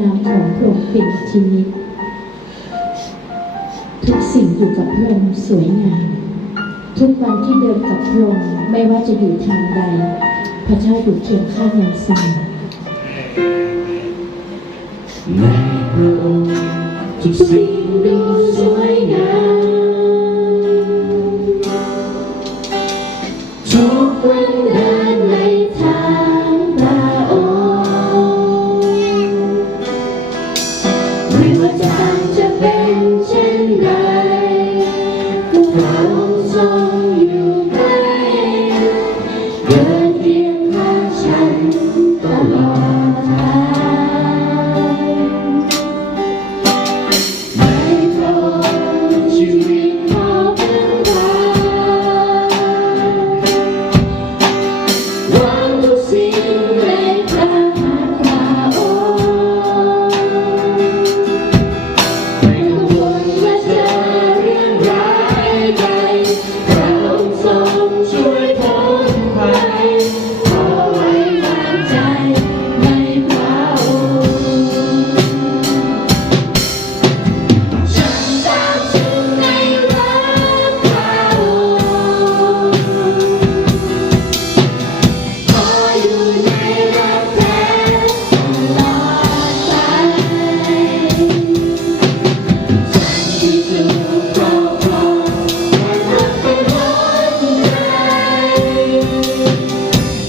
นามของพระองค์เป็นชีวิตทุกสิ่งอยู่กับพระองค์สวยงามทุกวันที่เดินกับพระองค์ไม่ว่าจะอยู่ทางใดพระเจ้าอยู่เคียงข้างเราเสมอในพระองค์ทุกสิ่งดูสวยงามทุกวันเดินในทางพระองค์ไม่ว่าทางจะเป็นเช่นใดพระองค์ทรงอยู่ใกล้เดินเคียงข้างฉันตลอดทางชีวิตขอพึ่งพาวางทุกสิ่งในพระหัตถ์พระองค์ไม่กังวลว่าจะเรื่องร้ายใดพระองค์ทรงช่วยพ้นภัยขอไว้วางใจในพระองค์ฉันตามถึงในรักพระองค์ขออยู่ในรักแท้ตลอดไปฉันที่ถูกครอบครองและรักเป็นหัวใจอ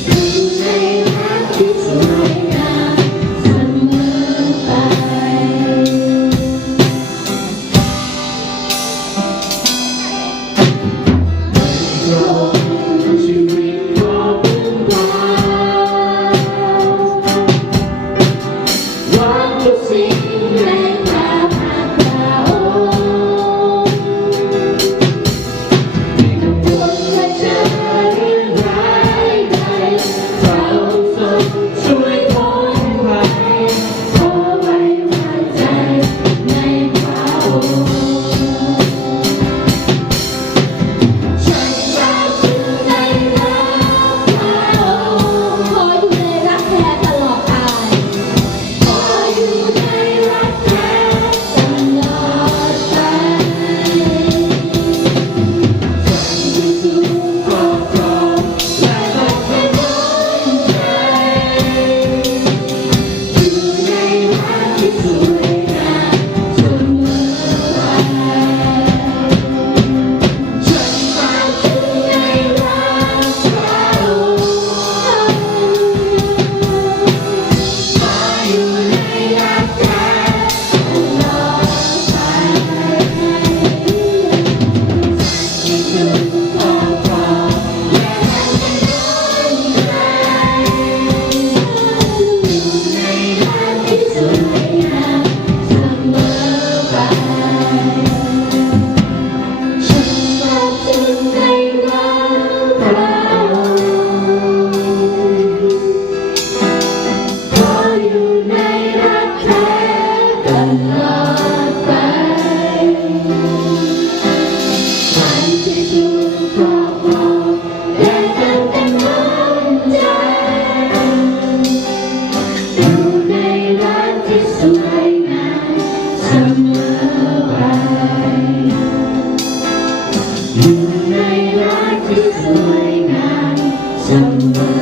ยู่ในรักที่สวยงามเสมอไปพระองค์ชีวิตขอพึ่งพาวางทุกสิ่งในพระหัตถ์พระองค์ไม่กังวลว่าจะเรื่องร้ายใดพระองค์ทรงช่วยพ้นภัยขอไว้วางใจในพระองค์ฉันตามถึงในรักพระองค์ขออยู่ในรักแท้ตลอดกาลขออยู่ในรักแท้ตลอดไปฉันที่ถูกครอบครองและรักเป็นหัวใจอยู่ในรักที่สวยงามเสมอไปฉันตามถึงในรักพระองค์ขออยู่ในรักแท้ตลอดไปที่ถูกครอบครองและรักเป็นหัวใจอยู่ในรักที่สวยงามเสมอไปฉันตามถึงในรักพระองค์ขออยู่ในรักแท้ตลอดไปฉันที่ถูกครอบครองและตั้งแต่หัวใจอยู่ในรักที่สวยงามเสมอไปอยู่ในรักที่สวยงามเสมอ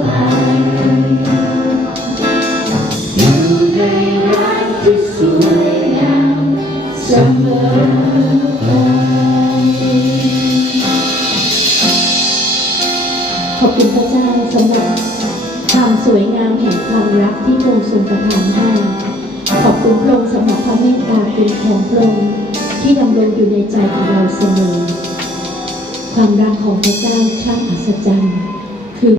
ไปอยู่ในรักที่สวยงามเสมอไปขอบคุณพระเจ้าสำหรับความสวยงามแห่งความรักที่พระองค์ทรงประทานให้ขอบคุณพระองค์สำหรับพระเมตตาเป็นของพระองค์ที่ดำรงอยู่ในใจของเราเสมอความรักของพระเจ้าช่างอัศจรรย์